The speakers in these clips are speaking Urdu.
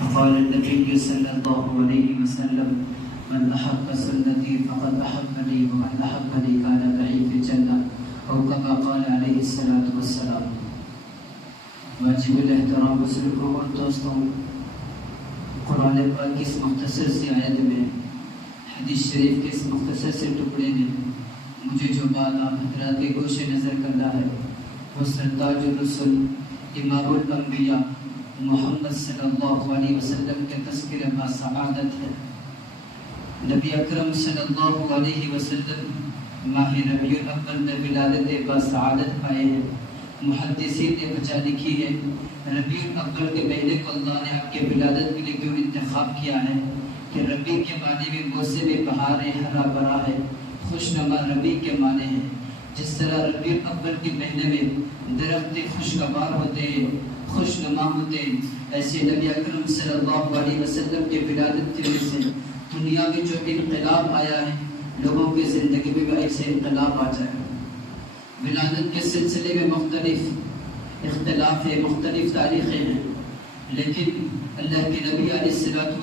قال النبي صلى الله عليه وسلم من أحب سنتي فقد أحبني ومن أحبني كان معي في الجنة أو كما قال عليه الصلاة والسلام. واجب الاحترام بزرگوں اور دوستوں، قرآن پاک کی اس مختصر سی آیت میں، حدیث شریف کے اس مختصر سے ٹکڑے میں مجھے جو بات آپ حضرات کے گوش نظر کرنا ہے وہ سرداج الرسل امام الانبیاء محمد صلی اللہ علیہ وسلم کے تذکرہ با سعادت ہے. نبی اکرم صلی اللہ علیہ وسلم ماہ ربیع الاول میں ولادت با سعادت پائے ہیں. محدثین نے وجہ لکھی ہے ربیع الاول کے مہینے کو اللہ نے آپ کے ولادت کے لیے کیوں انتخاب کیا ہے کہ ربیع کے معنی میں موسم بہار ہے، ہرا بھرا ہے، خوشنما ربیع کے معنی ہے. جس طرح ربیع الاول کے مہینے میں درخت خوشگوار ہوتے ہیں، خوشنما ہوتے ہیں، ایسے نبی اکرم صلی اللہ علیہ وسلم کے ولادت کی وجہ سے دنیا میں جو انقلاب آیا ہے، لوگوں کی زندگی میں ایسے انقلاب آ جائے. ولادت کے سلسلے میں مختلف اختلاف ہے، مختلف تاریخیں ہیں، لیکن اللہ کے نبی علیہ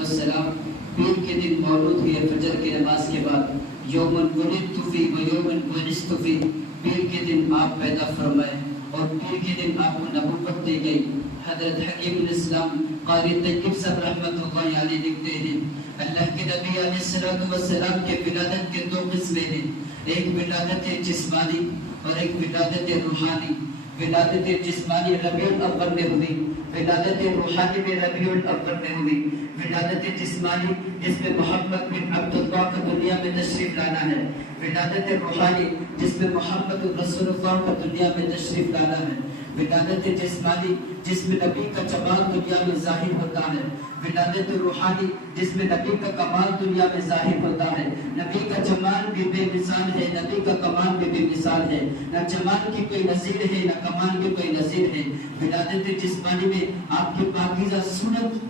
السلام پیر کے دن مولود ہوئے فجر کی نماز کے بعد. یوم ولدت فی و یوم بعثت فی، پیر کے دن آپ پیدا فرمائے اور پیر کے دن آپ کو نبوت دی گئی. حضرت حکیم الاسلام قاری طیب صاحب رحمۃ اللہ علیہ لکھتے ہیں اللہ کے نبی علیہ السلام کے ولادت کے دو قسمیں ہیں، ایک ولادت جسمانی اور ایک ولادت روحانی. ولادت جسمانی ربیع الاول میں ہوئی، ولادت روحانی میں ربیع الاول میں ہوئی. ولادت جسمانی جس میں محمد بن عبداللہ کا دنیا میں تشریف لانا ہے، ولادت روحانی جس میں محمد رسول اللہ کا دنیا میں تشریف لانا ہے. ولادت جسمانی جس میں نبی کا جمال دنیا میں ظاہر ہوتا ہے، ولادت روحانی جس میں نبی کا کمال دنیا میں ظاہر ہوتا ہے. نبی کا جمال بھی بے مثال ہے، نبی کا کمال بھی بے مثال ہے، نہ جمال کی کوئی نظیر ہے نہ کمال کی کوئی نظیر ہے. ولادت جسمانی میں آپ کی پاکیزہ صورت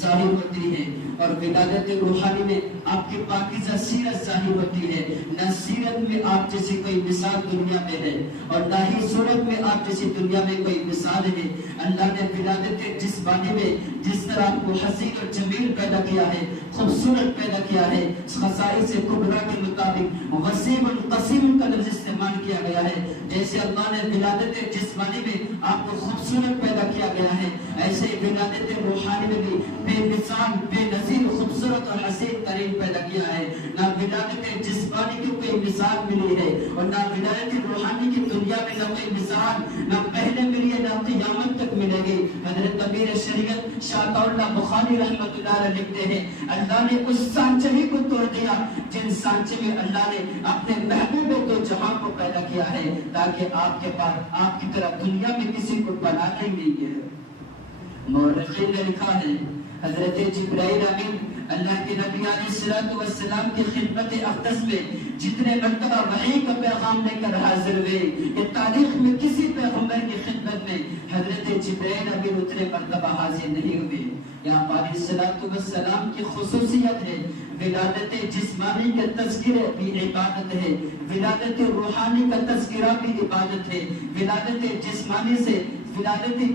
ظاہر ہوتی ہے اور ولادت روحانی میں آپ کی پاکیزہ سیرت ظاہر ہوتی ہے. نہ سیرت میں آپ جیسی کوئی مثال دنیا میں ہے اور نہ ہی صورت میں آپ جیسی دنیا میں کوئی مثال ہے. اللہ نے ولادت جسمانی میں جس طرح آپ کو حسین اور جمیل پیدا کیا ہے، خوبصورت پیدا کیا ہے، خصائص کبریٰ کے مطابق وسیم القسیم کا لفظ استعمال کیا گیا ہے. جیسے اللہ نے ولادت جسمانی میں آپ کو خوبصورت پیدا کیا گیا ہے، ایسے ولادت روحانی میں بھی بے مثال بے نظیر خوبصورت اور حسین ترین پیدا کیا ہے. نہ ولادت جسمانی کی کوئی مثال ملی ہے اور نہ ولادت روحانی کی دنیا میں نہ کوئی مثال نہ پہلے ملی ہے نہ قیامت تک ملے گی. حضرت امیر شریعت شاہ اللہ بخاری رحمۃ اللہ علیہ لکھتے ہیں اللہ نے اس سانچے ہی کو توڑ دیا جن سانچے میں اللہ نے اپنے محبوب دو جہاں کو پیدا کیا ہے تاکہ آپ کے پاس آپ کی طرح دنیا میں کسی کو بنانا ہی نہیں ہے. مورخین نے لکھا ہے حضرت جبرائیل امین اللہ کے نبی علیہ السلام کی خدمت اقدس میں جتنے مرتبہ وحی کا پیغام لے کر حاضر ہوئے کہ تاریخ میں کسی پیغمبر کی خدمت میں حضرت جبرائیل امین اتنے مرتبہ حاضر نہیں ہوئے. یہاں علیہ السلام کی خصوصیت ہے ولادت جسمانی کا تذکرہ بھی عبادت ہے، ولادت روحانی کا تذکرہ بھی عبادت ہے. ولادت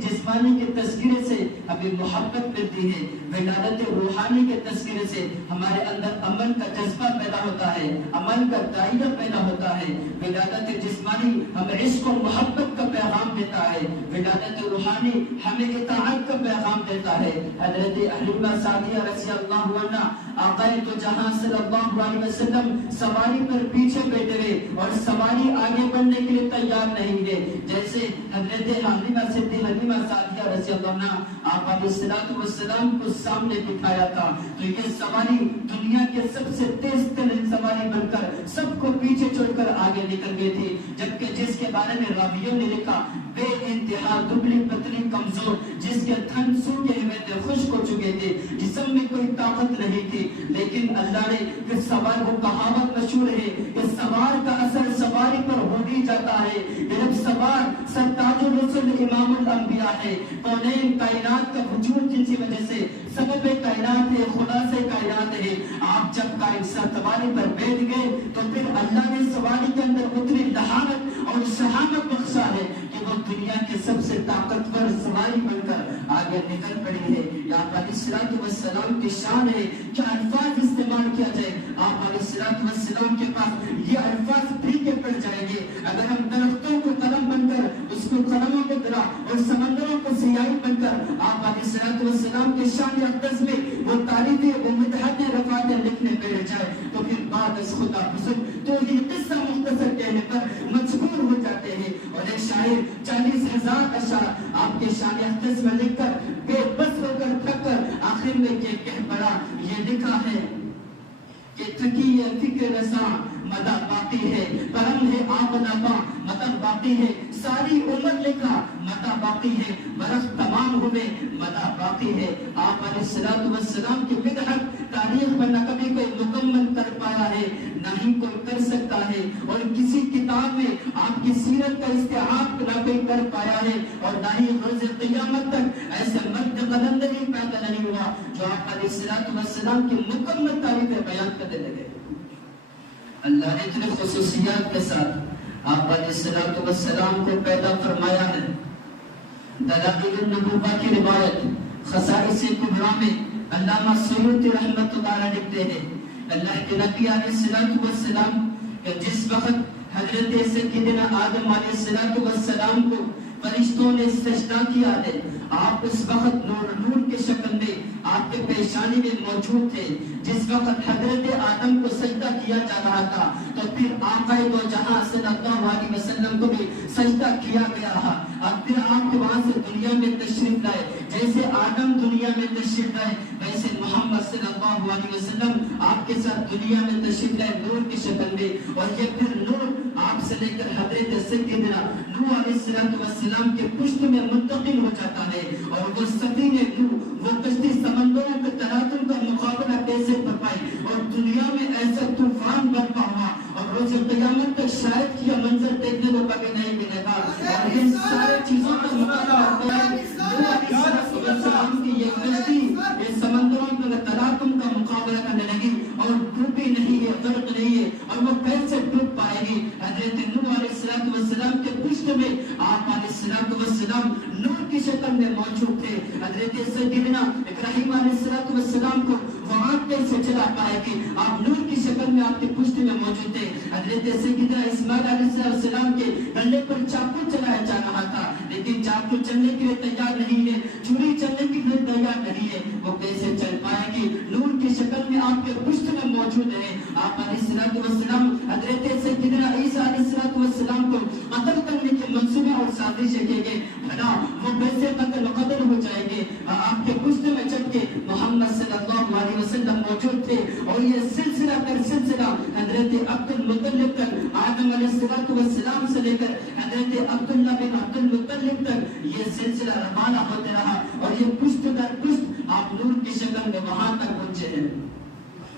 جسمانی کے تذکرے سے ہمیں محبت ملتی ہے، ولادت روحانی کے تذکرے سے ہمارے اندر عمل کا جذبہ پیدا ہوتا ہے، عمل کا دائرہ پیدا ہوتا ہے. ولادت جسمانی ہمیں عشق و محبت کا پیغام دیتا ہے، ولادت روحانی ہمیں اطاعت کا پیغام دیتا ہے. حضرت حلیمہ سعدیہ رضی اللہ عنہا آقا تو جہاں صلی اللہ علیہ وسلم سواری پر پیچھے بیٹھے ہوئے اور سواری آگے بڑھنے کے لیے تیار نہیں تھے. جیسے حضرت حلیمہ سعدیہ رضی اللہ عنہا آپ علیہ السلام کو سامنے بٹھایا تھا تو یہ سواری دنیا کے سب سے تیز ترین سواری بن کر سب کو پیچھے چھوڑ کر آگے نکل گئی تھی. جبکہ جس کے بارے میں راویوں نے لکھا بے انتہا دبلی پتلی کمزور، جس کے تھن سوکھے ہوئے تھے، خشک ہو چکے تھے، جسم میں کوئی طاقت نہیں تھی، لیکن اللہ نے اس سوار کو کہاوت مشہور ہے کہ سوار کا اثر سواری پر ہو ہی جاتا ہے. جب سوار سرتاج الرسل امام الانبیاء ہے، کونین کائنات کا وجود جن کی وجہ سے سبب کائنات ہے، خدا سے کائنات ہے. آپ جب سواری پر بیٹھ گئے تو پھر اللہ نے سواری کے اندر اتنی لہانت اور شہامت بخشا ہے کہ وہ دنیا کے سب سے طاقتور سواری بن کر آگے یہ نکل پڑی ہے. آپ علیہ السلام کی شان ہے کہ الفاظ استعمال کیا جائے. آپ علیہ السلام کے پاس یہ الفاظ پھیکے پڑ جائیں گے. اگر ہم درختوں کو قلم بن کر اس کو قلموں کی طرح اور سمندروں کو سیاہی بن کر آپ علیہ السلام کے شان اقدس میں وہ تعریفیں وہ مدحتیں رفعتیں لکھنے بیٹھ جائے تو پھر بعد از خدا بزرگ تو یہ قصہ مختصر کہنے پر مجبور ہو جاتے ہیں. اور ایک شاعر 40,000 اشعار آپ کے شان اقدس میں لکھ کر بے بس ہو کر تھک کر آخر میں یہ کہہ پڑا, یہ لکھا ہے کہ تھکی ہے فکر رساں مدہ باقی ہے, کرم ہے آپ نبا مطلب باقی ہے, ساری عمر لکھا مدہ باقی ہے, برس تمام ہوئے مدہ باقی ہے. آپ علیہ السلام کی بدعت تاریخ میں نہ کبھی کوئی مکمل کر پایا ہے نہ ہی کوئی کر سکتا ہے, اور کسی کتاب میں آپ کی سیرت کا استعاب نہ کوئی کر پایا ہے, اور نہ ہی روز قیامت تک ایسے مرد قدم نہیں پیدا نہیں ہوا جو آپ علیہ السلام کی مکمل تاریخ بیان کرنے لگے. اللہ نے اتنے خصوصیات کے ساتھ آپ علیہ السلام کو پیدا فرمایا ہے. دلائل النبوہ کی روایت خصائص کبریٰ میں علامہ سیوطی رحمۃ اللہ علیہ لکھتے ہیں, اللہ کے نبی علیہ السلام کہ جس وقت حضرت سیدنا آدم علیہ السلام کو فرشتوں نے سجدہ کیا ہے, آپ اس وقت نور کے شکل میں آپ کے پیشانی میں موجود تھے. جس وقت حضرت آدم کو سجدہ کیا جا رہا تھا تو پھر آقا دو جہاں صلی اللہ علیہ وسلم کو بھی سجدہ کیا گیا رہا. اب پھر آپ کے وہاں سے دنیا میں تشریف لائے, جیسے آدم دنیا میں تشریف لائے ویسے محمد صلی اللہ علیہ وسلم آپ کے ساتھ دنیا میں تشریف لائے نور کی شکل میں. اور یہ پھر نور آپ سے لے کر حضرت سیدنا نوح علیہ السلام کے پشت میں منتقل ہو جاتا ہے, اور وہ سفینہ نوح وہ کشتی سمندروں کے تلاطم کا مقابلہ کیسے کر پائی, اور دنیا میں ایسا طوفان برپا ہوا, اور روز قیامت تک شاید یہ منظر دیکھنے کو کبھی نہیں ملے گا. اور ان سارے چیزوں کا مقابلہ نوح علیہ السلام کی یہ کشتی یہ سمندروں کے تلاطم کا مقابلہ کرنے لگی, اور ڈوبی نہیں ہے, غرق نہیں ہے, اور وہ کیسے ڈوب پائے گی. حضرت نوح علیہ السلام کے پشت میں آپ علیہ السلام نور کی شکل میں موجود تھے. حضرت سیدنا ابراہیم علیہ السلام کو وہاں کیسے چلا پائے گی, آپ نور کی شکل میں آپ کے پشت میں موجود تھے. حضرت سیدنا اسماعیل علیہ السلام کے گلے پر چاقو چلایا جا رہا تھا, لیکن چاقو چلنے کے لیے تیار نہیں ہے, چھری چلنے کے لیے تیار نہیں ہے, وہ کیسے چل پائے گی. نور کی شکل میں آپ کے پشت میں موجود ہے. آپ علیہ السلام حضرت سیدنا عیسیٰ علیہ السلام کو قتل کرنے کے منصوبے اور سازشیں کیے گئے, بنا وہ کیسے قتل ہو جائیں گے. آپ کے پشت میں جب کہ محمد صلی اللہ علیہ وسلم موجود تھے, اور یہ سلسلہ در سلسلہ حضرت عبد المطلب تک آدم علیہ السلام سے لے کر حضرت عبداللہ بن عبد المطلب تک یہ سلسلہ روانہ ہوتے رہا, اور یہ پشت در پشت آپ نور کی شکل میں وہاں تک پہنچے ہیں.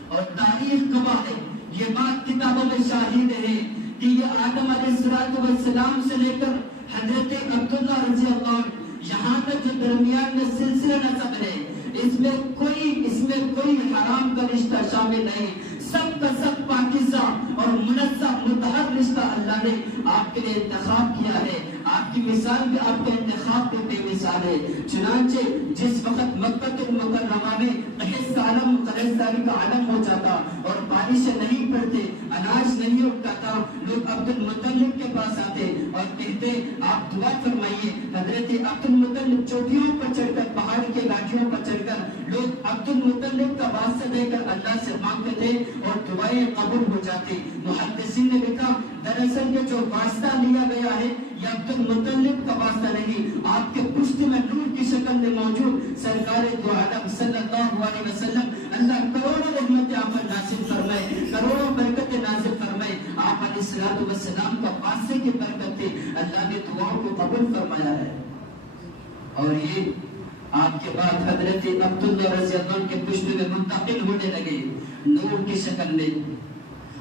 اور تاریخ گواہ ہے, یہ بات کتابوں میں شاہد ہے کہ یہ آدم علیہ السلام سے لے کر حضرت عبداللہ رضی اللہ عنہ یہاں تک جو درمیان میں سلسلہ نسب ہے, اس میں کوئی حرام کا رشتہ شامل نہیں, سب کا سب پاکیزہ اور منظم مطہر رشتہ اللہ نے آپ کے لیے انتخاب کیا ہے. آپ کی مثال بھی آپ کے انتخاب پہ بے مثال ہے. چنانچہ جس وقت مکہ المکرمہ میں قحط کا عالم ہو جاتا اور بارشیں نہیں پڑتے, اناج نہیں اگتا تھا, لوگ عبد المطلب کے پاس آتے اور کہتے آپ دعا فرمائیے. حضرت عبد المطلب چوٹیوں پر چڑھ کر, پہاڑ کے گاٹھیوں پر چڑھ کر لوگ عبد المطلب کا واسطہ دے کر اللہ سے مانگتے تھے اور دعائیں قبول ہو جاتی. محدثین نے لکھا دراصل یہ جو واسطہ لیا گیا ہے یہ عبد المطلب کا واسطہ نہیں, آپ کے پشت میں نور کی شکل میں موجود سرکار دو عالم صلی اللہ علیہ وسلم اللہ کروڑوں رحمت آپ پر نازل فرمائے, کروڑوں برکت نازل فرمائے. آپ علیہ السلام کا واسطے کی برکت تھی, اللہ نے دعاؤں کو قبول فرمایا ہے. اور یہ آپ کے بعد حضرت عبداللہ رضی اللہ عنہ کے پشت میں منتقل ہونے لگے نور کی شکل میں.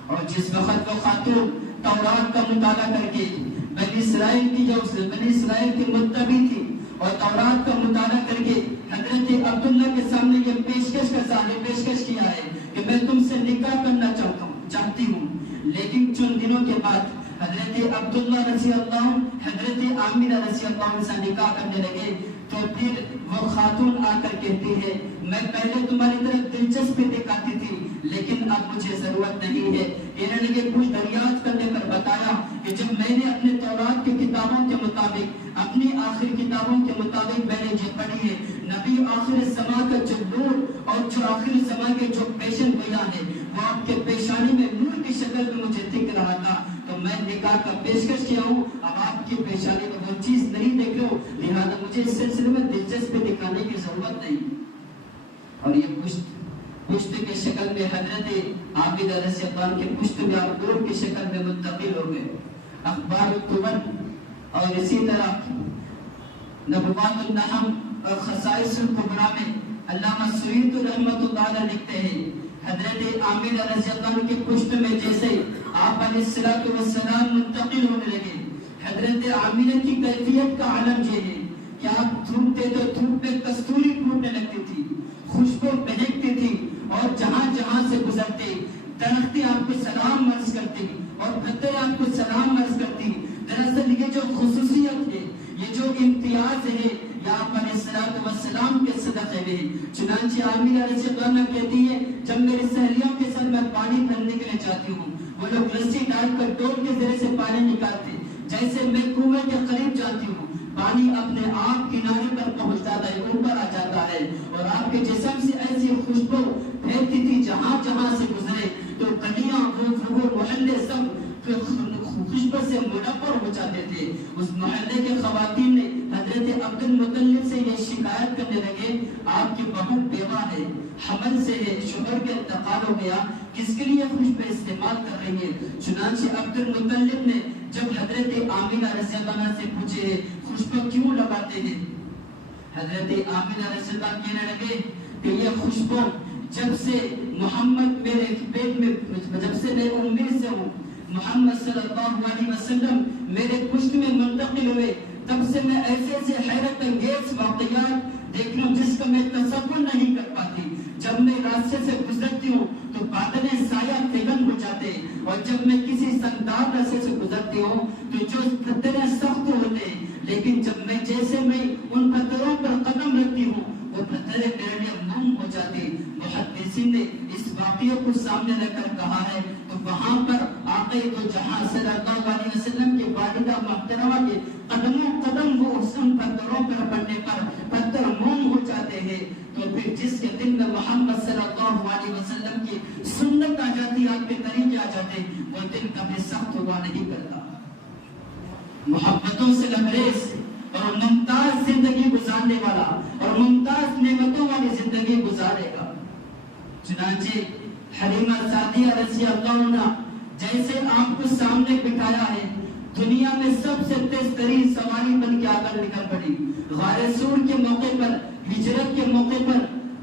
اور جس وقت وہ خاتون تورات کا مطالعہ کر کے بنی اسرائیل کی متبی تھی اور تورات کا مطالعہ کر کے حضرت عبداللہ کے سامنے یہ پیشکش کیا ہے کہ میں تم سے نکاح کرنا چاہتی ہوں. لیکن چند دنوں کے بعد حضرت عبداللہ رضی اللہ عنہ حضرت آمینہ رضی اللہ عنہ سے نکاح کرنے لگے, تو پھر وہ خاتون آ کر کہتی ہے میں پہلے تمہاری طرف دلچسپی دکھاتی تھی لیکن اب مجھے ضرورت نہیں ہے. کہنے لگے کچھ دریافت کرنے پر بتایا کہ جب میں نے اپنے تورات کی کتابوں کے مطابق اپنی آخری کتابوں کے مطابق میں نے یہ پڑھی ہے نبی آخر زمان کا جو نور اور جو آخر زمان کے جو پیشن گویا ہے وہ آپ کے پیشانی میں نور کی شکل میں مجھے دکھ رہا تھا تو میں نکاح کا پیشکش کیا ہوں. اب آپ کی پیشانی میں وہ چیز نہیں دیکھ رہا ہوں لہذا مجھے اس سلسلے میں دلچسپی دکھانے کی ضرورت نہیں. اور یہ پشت کے شکل میں حضرت عابد رضی اللہ عنہ کے پشت میں اور کی شکل میں منتقل ہو گئے. اخبار الطبن اور اسی طرح نبوات النحم اور خصائص الکبریٰ میں علامہ سیوطی رحمۃ اللہ علیہ لکھتے ہیں حضرت عامر رضی اللہ عنہ کے پشت میں جیسے آپ علیہ السلام منتقل ہونے لگے. حضرت عامر کی کیفیت کا عالم یہ ہے کہ آپ تھوکتے تو تھوک پہ کستوری پھوٹنے لگتی تھی, خوشبو مہکتی تھی اور جہاں جہاں سے گزرتے درختیں آپ کو سلام عرض کرتی اور پتھر آپ کو سلام عرض کرتی. دراصل یہ جو خصوصیت ہے یہ جو امتیاز ہے یہ آپ علیہ السلام کے صدقے میں. چنانچہ عامر رضی اللہ عنہ کہتی ہے جب میری سہیلیوں کے ساتھ میں پانی بھرنے کے لیے جاتی ہوں وہ لوگ رسی ڈال کر ڈول کے ذریعے سے پانی نکالتے جیسے میں کنویں کے قریب جاتی ہوں پانی اپنے آپ کنارے پر پہنچ جاتا ہے اوپر آ جاتا ہے اور آپ کے جسم سے ایسی خوشبو پھیلتی تھی جہاں جہاں سے گزرے تو گلیاں وہ محلے سب خوشبو سے منور ہو جاتے تھے. اس محلے کے خواتین نے حضرت عبد المطلب سے یہ شکایت کرنے لگے آپ کی بہو بیوہ ہے, حمل سے ہے, شوہر کے انتقال ہو گیا, کس کے لیے خوشبو استعمال کر رہی ہے. چنانچہ عبد المطلب نے جب حضرت آمینہ رضی اللہ عنہ سے پوچھے خوشبو کیوں لگاتے ہیں حضرت آمینہ رضی اللہ عنہ کہنے لگے کہ یہ خوشبو جب سے محمد میرے پیٹ میں جب سے میں امید سے ہوں محمد صلی اللہ علیہ وسلم میرے پشت میں منتقل ہوئے تب سے میں ایسے ایسے حیرت انگیز واقعات دیکھ رہا ہوں جس کا میں تصور نہیں کر پاتی. جب میں راستے سے گزرتی ہوں تو بادلیں سایہ فگن ہو جاتے اور جب میں کسی سنگدار راستے سے گزرتی ہوں تو جو پتھریں سخت ہوتے لیکن جب میں جیسے میں ان پتھروں پر قدم رکھتی ہوں وہ پتھریں میرے لیے موم ہو جاتی. محدثین نے اس واقعے کو سامنے رکھ کر کہا ہے تو وہاں پر آقا دو جہاں صلی اللہ علیہ وسلم کی والدہ محترمہ کے قدموں قدم وہ ان پتھروں پر پڑنے پر پتھر موم ہو جاتے ہیں. تو پھر جس کے دل میں محمد صلی اللہ علیہ وسلم کی سنت آ جاتی آپ کے طریقے آ جاتے وہ دل کبھی سخت ہوا نہیں کرتا. محبتوں سے لبریز اور ممتاز زندگی گزارنے والا اور ممتاز نعمتوں والی زندگی گزارے گا. چنانچہ حلیمہ سعدیہ رضی اللہ عنہ جیسے آپ کو سامنے بٹھایا ہے دنیا میں سب سے تیز ترین سواری بن کے آ کر نکل پڑی. غار سور کے موقع پر ہجرت کے موقع پر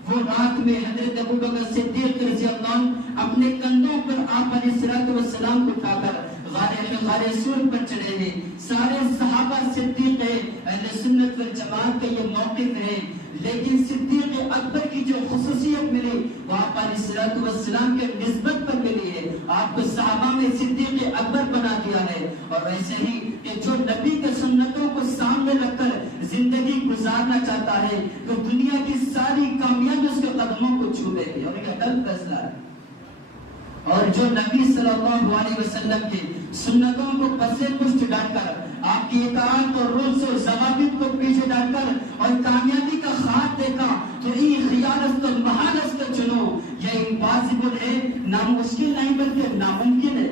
وہ رات میں حضرت ابوبکر صدیق رضی اللہ عنہ اپنے کندھوں پر آپ علیہ السلام کو اٹھا کر غار سور پر چڑھے ہیں. سارے صحابہ صدیق ہے اہل سنت والجماعت کا یہ موقف ہے لیکن صدیق اکبر کی جو خصوصیت ملی وہ آپ علیہ السلام کے نسبت پر ملی ہے. آپ کو صحابہ میں صدیق اکبر بنا دیا ہے. اور ایسے ہی کہ جو نبی کے سنتوں کو سامنے رکھ کر زندگی گزارنا چاہتا ہے تو دنیا کی ساری کامیابی اس کے قدموں کو چھو لے گی اور یہ اٹل فیصلہ ہے. اور جو نبی صلی اللہ علیہ وسلم کے سنتوں کو پسے پشت ڈال کر آپ کی اطاعت اور رولز و ضوابط کو پیچھے ڈال کر اور کامیابی کا خواب دیکھا تو یہ خیانت و محالت کو چنو یہ امپاسبل ہے, ناممکن نہیں بلکہ ناممکن ہے.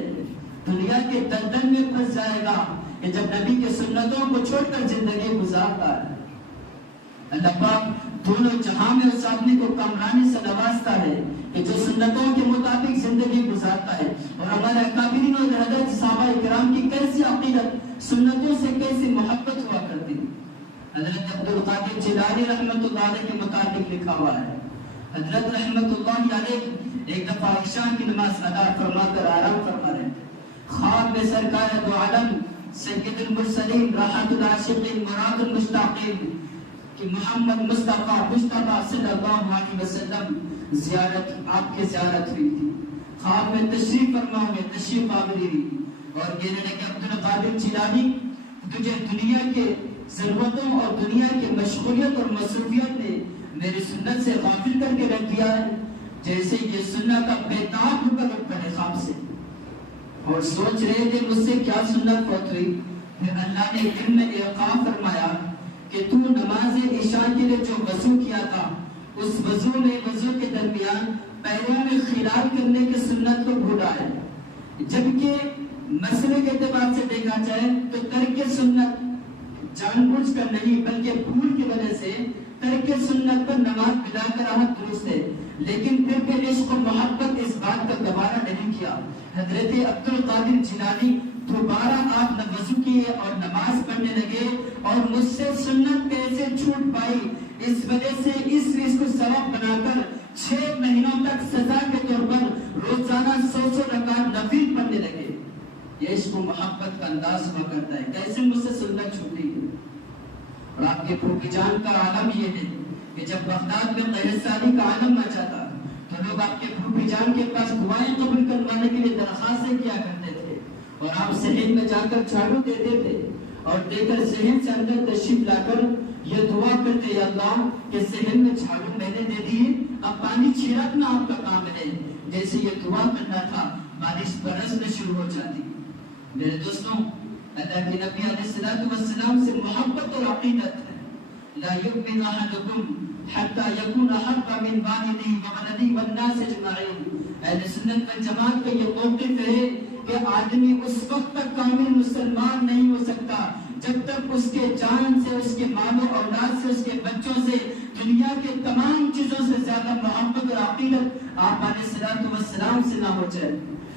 دنیا کے دلدل میں پھنس جائے گا کہ جب نبی کے سنتوں کو چھوڑ کر زندگی گزارتا ہے. اللہ پاک دونوں جہاں میں اس آدمی کو کامرانی سے نوازتا ہے کہ جو سنتوں کے مطابق زندگی گزارتا ہے. اور ہمارے اکابرین اور حضرت صحابہ کرام کی کیسی عقیدت سنتوں سے کیسی محبت ہوا کرتی. حضرت عبد القادر جیلانی رحمۃ اللہ علیہ کے مطابق لکھا ہوا ہے حضرت رحمۃ اللہ علیہ ایک دفعہ عشاء کی نماز ادا فرما کر آرام فرما رہے تھے. خواب میں سرکار دو عالم سید المرسلین راحت العاشقین مراد المشتاقین کہ محمد مصطفیٰ صلی اللہ علیہ وسلم زیارت آپ کی زیارت ہوئی تھی. خواب میں تشریف فرما ہوئے تشریف آوری اور کہنے لگے عبد القادر جیلانی تجھے دنیا کے ضرورتوں اور دنیا کی مشغولیت اور مصروفیت نے میری سنت سے غافل کر کے رکھ دیا ہے، جیسے یہ سنت کا بیتاب ہو کر اٹھ پڑے خواب سے اور سوچ رہے تھے مجھ سے کیا سنت فوت ہوئی، پھر اللہ نے دل میں ایقاع فرمایا کہ تو نماز عشاء کے لیے جو وضو کیا تھا اس وضو کے درمیان پیروں میں خلال کرنے کی سنت کو بھولا ہے، جبکہ مسئلے کے اعتبار سے دیکھا جائے تو ترک سنت جان بوجھ کر نہیں بلکہ بھول کی وجہ سے ترک سنت پر نماز بلا کر آنا درست ہے، لیکن پھر بھی عشق و محبت اس بات کا گوارا نہیں کیا۔ حضرت عبد القادر جیلانی دوبارہ آپ وضو کیے اور نماز پڑھنے لگے اور مجھ سے سنت کیسے چھوٹ پائی، اس وجہ سے اس کو سبب بنا کر 6 مہینوں تک سزا کے طور پر روزانہ 100 رکعت نفل پڑھنے لگے۔ یہ عشق و محبت کا انداز ہوا کرتا ہے، کیسے مجھ سے سنت چھوٹی ہے۔ اور آپ کے پھوپھی جان کا عالم یہ ہے کہ جب بغداد میں قحط کا عالم مچا تھا تو لوگ آپ کے پھوپھی جان کے پاس دعائیں قبول کروانے کے لیے درخواستیں کیا کرتے تھے اور آپ صحن میں جا کر جھاڑو دیتے تھے اور دے کر صحن سے اندر تشریف لا کر یہ دعا کرتے، یا اللہ کہ صحن میں جھاڑو میں نے دے دیے، اب پانی چھڑکنا آپ کا کام ہے۔ جیسے یہ دعا کرنا تھا بارش برسنا شروع ہو جاتی۔ میرے دوستوں، اللہ کے نبی علیہ السلام سے محبت اور عقیدت ہے۔ لا يؤمن احدكم حتى يكون احب من والده وولده والناس اجمعين۔ اہل سنت والجماعت کا یہ موقف ہے کہ آدمی اس وقت تک کامل مسلمان نہیں ہو سکتا جب تک اس کے جان سے، اس کے مال و اولاد سے، اس کے بچوں سے، دنیا کے تمام چیزوں سے زیادہ محبت اور عقیدت آپ علیہ السلام سے نہ ہو جائے۔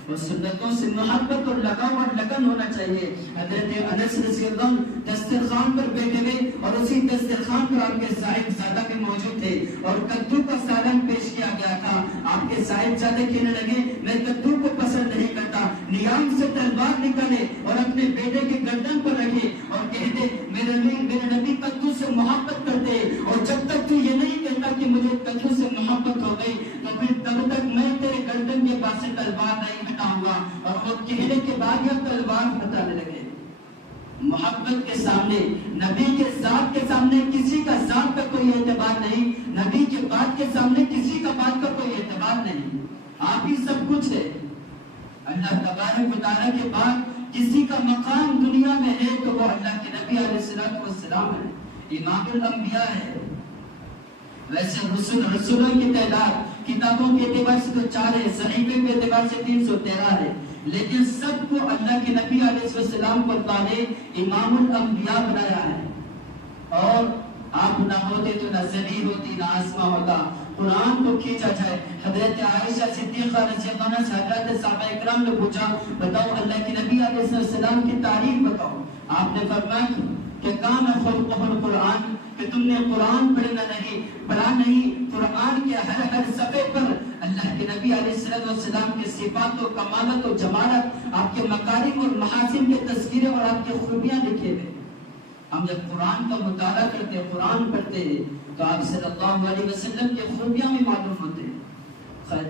اور سنتوں سے محبت اور لگاؤ اور لگن ہونا چاہیے۔ حضرت انس رضی اللہ عنہ دسترخوان پر بیٹھے ہوئے اور اسی دسترخوان پر آپ کے صاحبزادہ بھی موجود تھے اور کدو کا سالن پیش کیا گیا تھا۔ آپ کے صاحبزادے کہنے لگے میں کدو کو پسند نہیں کرتا، نیام سے تلوار نکالے اور اپنے بیٹے کے گردن پر رکھے اور کہتے میرے نبی کدو سے محبت کرتے، اور جب تک تو یہ نہیں کہتا کہ مجھے کدو سے محبت ہو گئی تو پھر تب تک میں تیرے گردن کے پاس سے تلوار نہیں ہٹاؤں گا۔ اور وہ کہنے کے بعد یہ تلوار ہٹانے لگے۔ محبت کے سامنے، نبی کے ذات کے سامنے کسی کا ذات کا کوئی اعتبار نہیں، نبی کے بات کے سامنے کسی کا بات کا کوئی اعتبار نہیں، آپ ہی سب کچھ ہے۔ اللہ تبارک و تعالیٰ کے بعد کسی کا مقام دنیا میں ہے تو وہ اللہ کے نبی علیہ السلام ہے، امام الانبیاء ہے۔ ویسے رسولوں کی تعداد کتابوں کے اعتبار سے تو 4 ہے، صحیفے کے اعتبار سے 313 ہے، لیکن سب کو اللہ کے نبی علیہ السلام کو اللہ نے امام الانبیاء بنایا ہے۔ اور آپ نہ ہوتے تو نہ زمین ہوتی نہ آسمان ہوتا۔ قرآن کو کھینچا جائے، حضرت عائشہ صدیقہ رضی اللہ عنہ سے حضرت صحابہ اکرام نے پوچھا بتاؤ اللہ کے نبی علیہ السلام کی تعریف بتاؤ، آپ نے فرمایا کہ کان خلقہ القرآن، کہ تم نے قرآن پڑھا نہیں، قرآن کے ہر صفحے پر اللہ کے نبی علیہ السلام کے صفات و کمالت و جمالت، آپ کے مکارم اور محاسن کے تذکرے اور آپ کے خوبیاں لکھے ہوئے۔ ہم جب قرآن کا مطالعہ کرتے، قرآن پڑھتے ہیں تو آپ صلی اللہ علیہ وسلم کی خوبیاں بھی معلوم ہوتے ہیں۔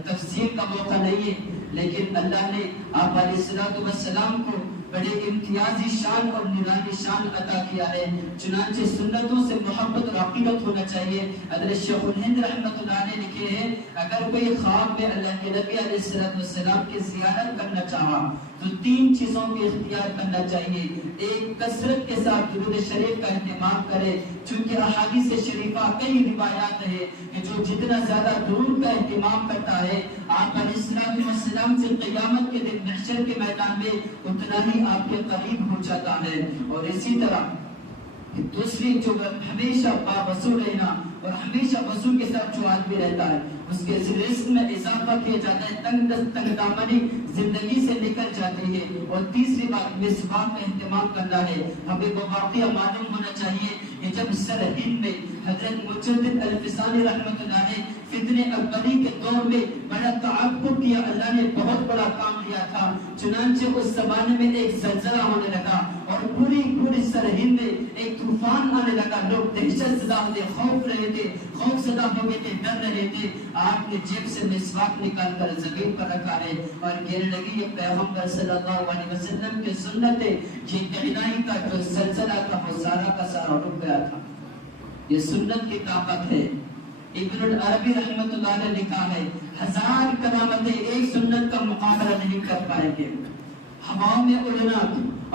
تفسیر کا موقع نہیں ہے، لیکن اللہ نے آپ علیہ السلام کو بڑے امتیازی شان اور نورانی شان عطا کیا ہے، چنانچہ سنتوں سے محبت اور عقیدت ہونا چاہیے۔ حضرت شیخ الہند رحمۃ اللہ علیہ لکھے ہیں اگر کوئی خواب میں اللہ کے نبی علیہ السلام کی زیارت کرنا چاہا تو 3 چیزوں کی اختیار کرنا چاہیے۔ ایک، کثرت کے ساتھ درود شریف کا اہتمام کرے، چونکہ احادیث شریفہ کئی روایات ہے کہ جو جتنا زیادہ درود کا اہتمام کرتا ہے آپ علیہ السلام سے قیامت کے دن محشر کے میدان میں اتنا ہی آپ کے قریب ہو جاتا ہے۔ اور اسی طرح دوسری جو ہمیشہ باوضو رہنا اور ہمیشہ وضو کے ساتھ جو آدمی رہتا ہے اس کے رزق میں اضافہ کیا جاتا ہے، تنگ دامنی زندگی سے نکل جاتی ہے۔ اور تیسری بات مسواک کا اہتمام کرنا ہے۔ ہمیں وہ واقعہ معلوم ہونا چاہیے کہ جب سرہند میں حضرت مجدد الفسانی رحمۃ اللہ علیہ فتنہ اکبری کے دور میں بڑا تعاقب کیا، اللہ نے بہت بڑا کام لیا تھا، چنانچہ اس زمانے میں ایک زلزلہ ہونے لگا اور پوری سرحد میں ایک طوفان آنے لگا، لوگ دہشت زدہ ہوتے، خوف رہے تھے، خوف زدہ ہو گئے تھے، ڈر رہے تھے۔ آپ نے جیب سے مسواک نکال کر زمین پر رکھا ہے اور کہنے لگی یہ پیغمبر صلی اللہ علیہ وسلم کی سنت ہے، یہ کائنات کا جو سلسلہ تھا وہ سارا کا سارا رک گیا تھا۔ یہ سنت کی طاقت ہے۔ ابن العربی رحمۃ اللہ علیہ نے لکھا ہے 1000 کرامتیں ایک سنت کا مقابلہ نہیں کر پائیں گے۔ ہواؤں میں اڑنا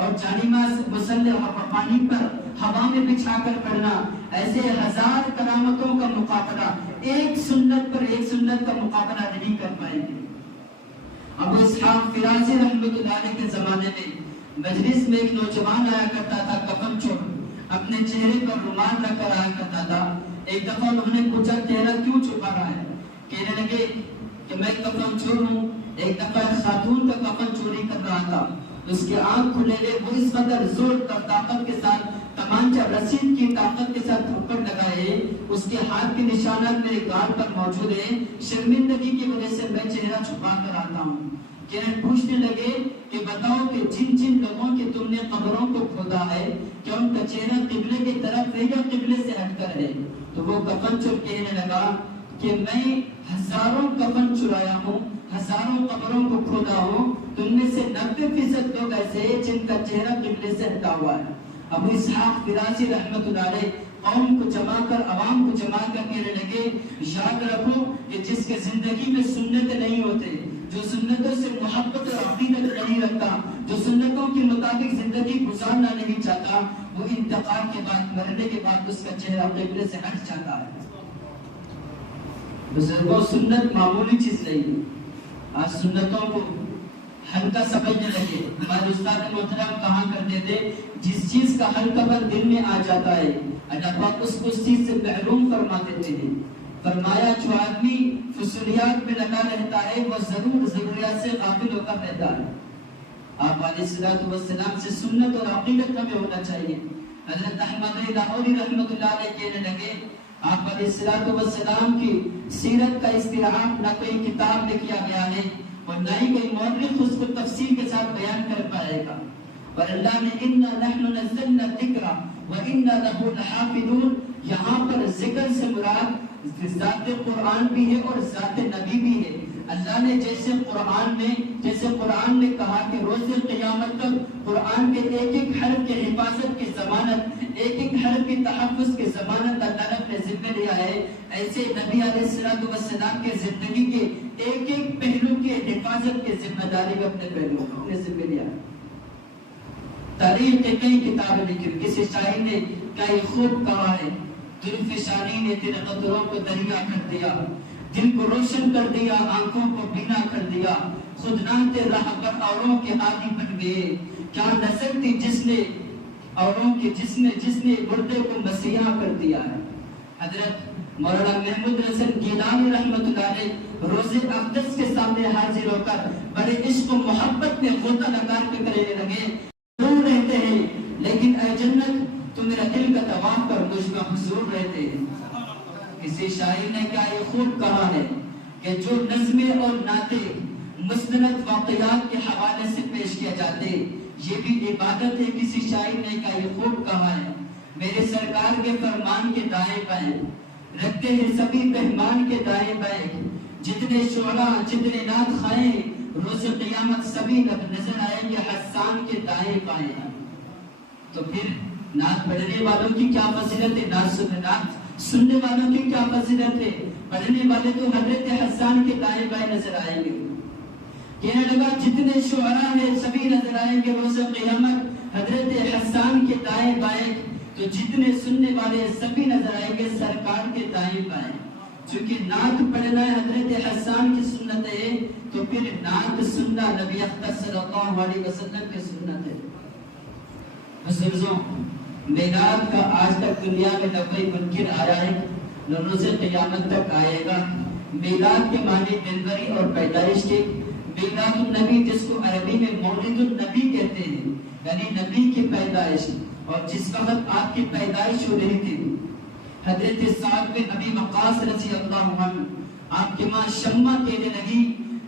اور جانماز مسلح پانی پر ہوا میں بچھا کر پڑنا، ایسے 1000 کرامتوں کا مقابلہ ایک سنت پر ایک سنت کا مقابلہ نہیں کر پائیں گے۔ ابو اسحاق فرازی رحمۃ اللہ علیہ کے زمانے میں مجلس میں ایک نوجوان آیا کرتا تھا، کفن چور، اپنے چہرے پر رومال رکھ کر آیا کرتا تھا۔ ایک دفعہ انہوں نے پوچھا چہرہ کیوں چھپا رہا ہے؟ کہنے لگے کہ میں کفن چور ہوں۔ ایک دفعہ خاتون کا کفن چوری کر رہا تھا، اس کے آنکھ کھلے لے، وہ اس قدر زور اور طاقت کے ساتھ تمانچہ رسید کی طاقت کے ساتھ تھپڑ لگائے، اس کے ہاتھ کے نشانات میرے گال پر موجود ہیں، شرمندگی کی وجہ سے میں چہرہ چھپا کر آتا ہوں۔ کہنے پوچھنے لگے کہ بتاؤ کہ جن لوگوں کے تم نے قبروں کو کھودا ہے کہ ان کا چہرہ قبلے کی طرف ہے یا قبلے سے ہٹ کر ہے؟ تو وہ کفن چور کہنے لگا کہ میں 1000 کفن چرایا ہوں، 1000 قبروں کو کھودا ہوں، تم میں سے 90% لوگ ایسے ہیں جن کا چہرہ قبلے سے ہٹا ہوا ہے۔ ابو اسحاق فرازی رحمۃ اللہ علیہ قوم کو جمع کر، عوام کو جمع کر کہنے لگے یاد رکھو کہ جس کے زندگی میں سنت نہیں ہوتے، جو سنتوں سے محبت اور عقیدت نہیں رکھتا، جو سنتوں کے مطابق زندگی گزارنا نہیں چاہتا، وہ انتقال کے بعد، مرنے کے بعد اس کا چہرہ قبلے سے ہٹ جاتا ہے۔ بزرگوں، سنت معمولی چیز نہیں ہے۔ آج سنتوں کو ہلکا سمجھنے لگے۔ ہمارے استاد محترم کہا کرتے تھے جس چیز کا ہلکا پن دل میں آ جاتا ہے اللہ پاک اس کو اس چیز سے محروم فرما دیتے ہیں۔ فرمایا جو آدمی فضولیات میں لگا رہتا ہے وہ ضرور ضروریات سے غافل ہو کر رہتا ہے۔ آپ علیہ الصلوۃ والسلام سے سنت اور عقیدت ہمیں ہونا چاہیے۔ حضرت احمد لاہوری رحمۃ اللہ علیہ کہنے لگے آپ علیہ الصلوۃ والسلام کی سیرت کا استعراف نہ کوئی کتاب میں کیا گیا ہے اور نہ ہی کوئی مورخ اس کو تفصیل کے ساتھ بیان کر پائے گا، پر اللہ نے اِنَّا نَحْنُ نَزَّلْنَا الذِّكْرَ وَإِنَّا لَهُ لَحَافِظُونَ، یہاں پر ذکر سے مراد ذات قرآن بھی ہے اور ذات نبی بھی ہے۔ اللہ نے جیسے قرآن نے کہا کہ روز قیامت تک قرآن کے ایک ایک حرف کی حفاظت کی ضمانت، ایک ایک حرف کی تحفظ کی ضمانت اللہ نے ذمہ لیا ہے، ایسے نبی علیہ الصلوۃ والسلام کے زندگی کے ایک ایک پہلو کی حفاظت کی ذمہ داری بھی اپنے پہلو نے ذمہ لیا ہے۔ تاریخ کے کئی کتابیں لکھی، کسی شاعر نے کئی خوب کہا ہے دل فشانی نے تیرے قطروں کو دریا کر دیا، دل کو روشن کر دیا، آنکھوں کو بینا کر دیا، خود نانتے راہ پر اوروں کے عادی بن گئے، کیا نسل تھی جس نے اوروں کے جس نے مردے کو مسیحا کر دیا ہے۔ حضرت مولانا محمود حسن گیلانی رحمۃ اللہ علیہ روزے اقدس کے سامنے حاضر ہو کر بڑے عشق و محبت میں غوطہ لگا کے کہنے لگے دور رہتے ہیں لیکن اے جنت تو میرا دل کا طواف کر مجھ کا حضور رہتے ہیں۔ کسی شاعر نے کیا یہ خوب کہا ہے کہ جو نظمیں اور نعتیں مستند واقعات کے حوالے سے پیش کیا جاتے یہ بھی عبادت ہے۔ کسی شاعر نے کیا یہ خوب کہا ہے میرے سرکار کے فرمان کے دائیں بائیں رکھتے ہیں سبھی مہمان کے دائیں بائیں، جتنے شعراء جتنے نعت خائیں روز قیامت سبھی نظر آئیں گے حسان کے دائیں بائیں۔ تو پھر نعت پڑھنے والوں کی کیا فضیلت ہے، نعت سننے والوں کی کیا فضیلت ہے، پڑھنے والے تو حضرت حسان کے دائیں بائیں نظر آئیں گے۔ کہنے لگا جتنے شعراء ہیں سبھی نظر آئیں گے روز قیامت حضرت حسان کے دائیں بائیں، تو جتنے سننے والے سبھی نظر آئیں گے سرکار کے دائیں بائیں۔ چونکہ نعت پڑھنا ہے حضرت حسان کی سنت ہے تو پھر نعت سننا نبی اکرم صلی اللہ علیہ وسلم کی سنت ہے۔ بزرگوں، میلاد کا آج تک دنیا میں نہ کوئی منکر آیا ہے نہ روز قیامت تک آئے گا۔ میلاد کے معنی دلبری اور پیدائش کے، میلاد النبی جس کو عربی میں مولد النبی کہتے ہیں یعنی نبی کی پیدائش، اور جس وقت آپ کی پیدائش ہو رہی تھی حضرت سعد بن ابی وقاص رضی اللہ عنہ آپ کی ماں شمع کہنے لگی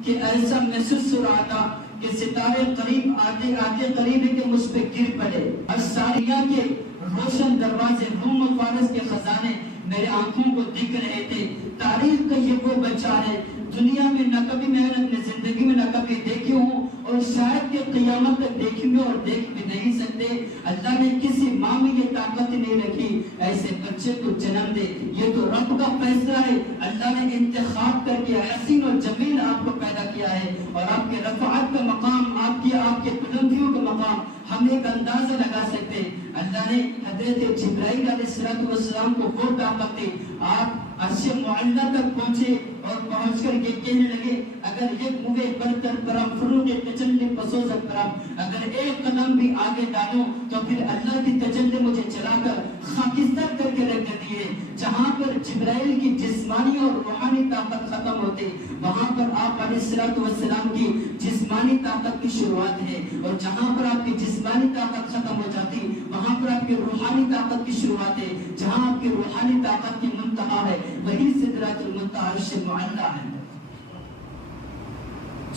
کہ ایسا محسوس ہو رہا تھا کہ ستارے قریب آتے آتے قریب ہے کہ مجھ پہ گر پڑے، اور ساریہ کے روشن دروازے، روم و فارس کے خزانے میرے آنکھوں کو دکھ رہے تھے۔ تاریخ کا یہ وہ بچہ ہے، دنیا میں نہ کبھی میں نے اپنی زندگی میں نہ کبھی دیکھے ہوں، اور شاید کہ قیامت تک دیکھیں گے اور دیکھ بھی نہیں سکتے۔ اللہ نے کسی ماں میں یہ طاقت نہیں رکھی ایسے بچے کو جنم دے، یہ تو رب کا فیصلہ ہے۔ اللہ نے انتخاب کر کے حسین اور جمیل آپ کو پیدا کیا ہے، اور آپ کے رفعت کا مقام، آپ کے بلندیوں کا مقام ہم ایک اندازہ لگا سکتے ہیں۔ اللہ نے حضرت جبرائیل علیہ السلام کو وہ طاقت دی، آپ عرش معلیٰ تک پہنچے اور پہنچ کر یہ کہنے لگے اگر یہ موے برتر پرم فروغ تجلی پسوزت پرم، اگر ایک قدم بھی آگے ڈالوں تو پھر اللہ کی تجلی مجھے چلا کر خاکستر کر کے رکھ دیتی ہے۔ جہاں پر جبرائیل کی جسمانی اور روحانی طاقت ختم ہوتی، وہاں پر آپ علیہ السلام کی جسمانی طاقت کی شروعات ہے، اور جہاں پر آپ کی جسمانی طاقت ختم ہو جاتی وہاں پر آپ کی روحانی طاقت کی شروعات ہے۔ جہاں آپ کی روحانی طاقت کی منتہا ہے وہی سدرۃ المنتہا عرش معلیٰ ہے۔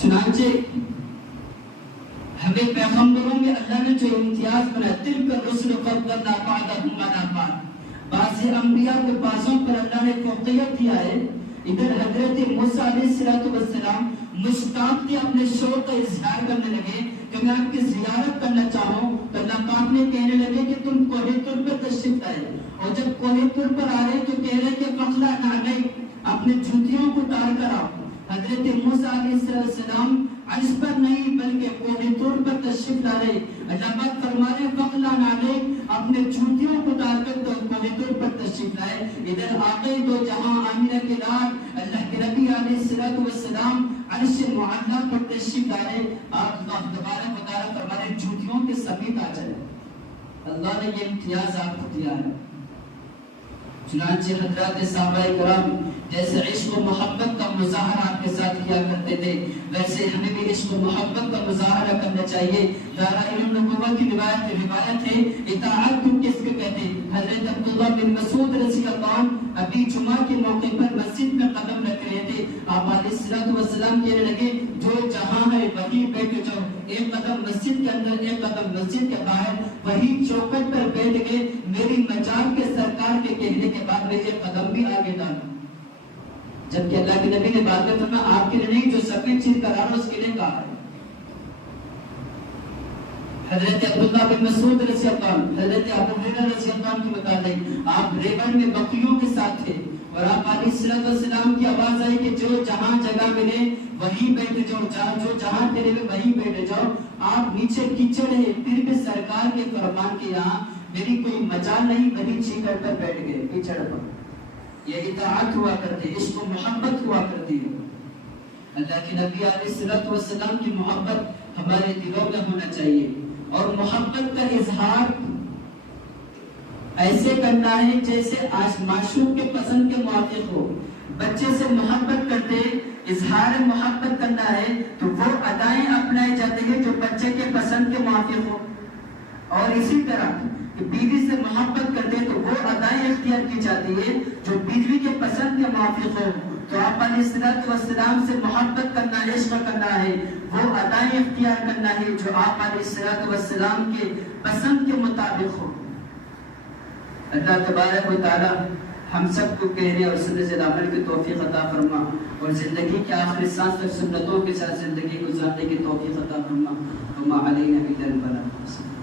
چنانچہ ہمیں پیغمبروں میں اللہ نے جو امتیاز بنایا، تلک الرسل فضلنا بعضهم علی بعض، بعض انبیاء کو بعضوں پر اللہ نے فوقیت دیا ہے۔ ادھر حضرت موسیٰ علیہ السلام مشتاق کے اپنے شوق کا اظہار کرنے لگے کہ میں آپ کی زیارت کرنا چاہوں، تو اللہ پاک نے کہنے لگے کہ تم کوہ طور پر تشریف لائے، اور جب کوہ طور پر آ رہے تو کہہ رہے کہ فخلا نعلین، اپنے جوتیوں کو اتار کر آؤ۔ حضرت موسیٰ علیہ السلام عرش پر نہیں بلکہ کوہ طور پر تشریف لا رہے، اللہ پاک فرما رہے فخلا نعلین، اپنے جوتیوں کو اتار کر کوہ طور پر تشریف لائے۔ ادھر آقا دو جہاں آمینہ کے لال اللہ کے نبی علیہ السلام عرش معلیٰ پر تشریف لائے، آپ اللہ تبارک و تعالیٰ فرما رہے جوتیوں کے سمیت آ جائے۔ اللہ نے یہ امتیاز آپ کو دیا ہے۔ چنانچہ حضرات صحابہ کرام جیسے عشق و محبت کا مظاہرہ آپ کے ساتھ کیا کرتے تھے، ویسے ہمیں بھی عشق و محبت کا مظاہرہ کرنا چاہیے۔ دلائل النبوہ کی روایت ہے، اطاعت کو کس کو کہتے ہیں؟ حضرت عبداللہ بن مسعود رضی اللہ عنہ ابھی جمعہ کے موقع پر مسجد میں قدم رکھ رہے تھے، آپ علیہ السلام کہنے لگے جو جہاں ہے وہی بیٹھ جاؤ، ایک قدم مسجد کے اندر ایک قدم مسجد کے باہر، وہی چوکٹ پر بیٹھ گئے۔ میری مجال کے سرکار کے کہنے کے بعد میں ایک قدم بھی آگے ڈالا، جبکہ اللہ کے نبی نے بات میں فرمایا آپ کے لیے نہیں، جو سفید چیز کا رہا اس کے لیے کہا ہے۔ حضرت عبداللہ بن مسعود رضی اللہ عنہ، حضرت ابو ہریرہ رضی اللہ عنہ کی مطابق آپ ریبن میں بکریوں کے ساتھ تھے، اور آپ علیہ السلام کی آواز آئی کہ جو جہاں جگہ ملے وہیں بیٹھ جاؤ، جو جہاں تیرے میں وہیں بیٹھ جاؤ۔ آپ نیچے کیچڑ ہے پھر بھی سرکار کے فرمان کے یہاں میری کوئی مجال نہیں، وہیں چیکڑ پر بیٹھ گئے، کیچڑ پر۔ یہ اطاعت ہوا کرتی، عشق و محبت ہوا کرتی ہے۔ اللہ کے نبی علیہ السلام کی محبت ہمارے دلوں میں ہونا چاہیے، اور محبت کا اظہار ایسے کرنا ہے جیسے معشوق کے پسند کے موافق ہو۔ بچے سے محبت کرتے اظہار محبت کرنا ہے تو وہ ادائیں اپنائی جاتی ہیں جو بچے کے پسند کے موافق ہو، اور اسی طرح کہ بیوی سے محبت کرتے تو وہ ادائیں اختیار کی جاتی ہے جو بیوی کے پسند کے موافق ہو۔ تو آپ علیہ السلام سے محبت کرنا، عشق کرنا ہے، وہ ادائیں اختیار کرنا ہے جو آپ علیہ السلام کے پسند کے مطابق ہو۔ اللہ تبارک و تعالی ہم سب کو کہنے اور سننے سے عمل کی توفیق عطا فرما، اور زندگی کے آخری سانس تک سنتوں کے ساتھ زندگی گزارنے کی توفیق عطا فرما۔ وما علینا الا البلاغ۔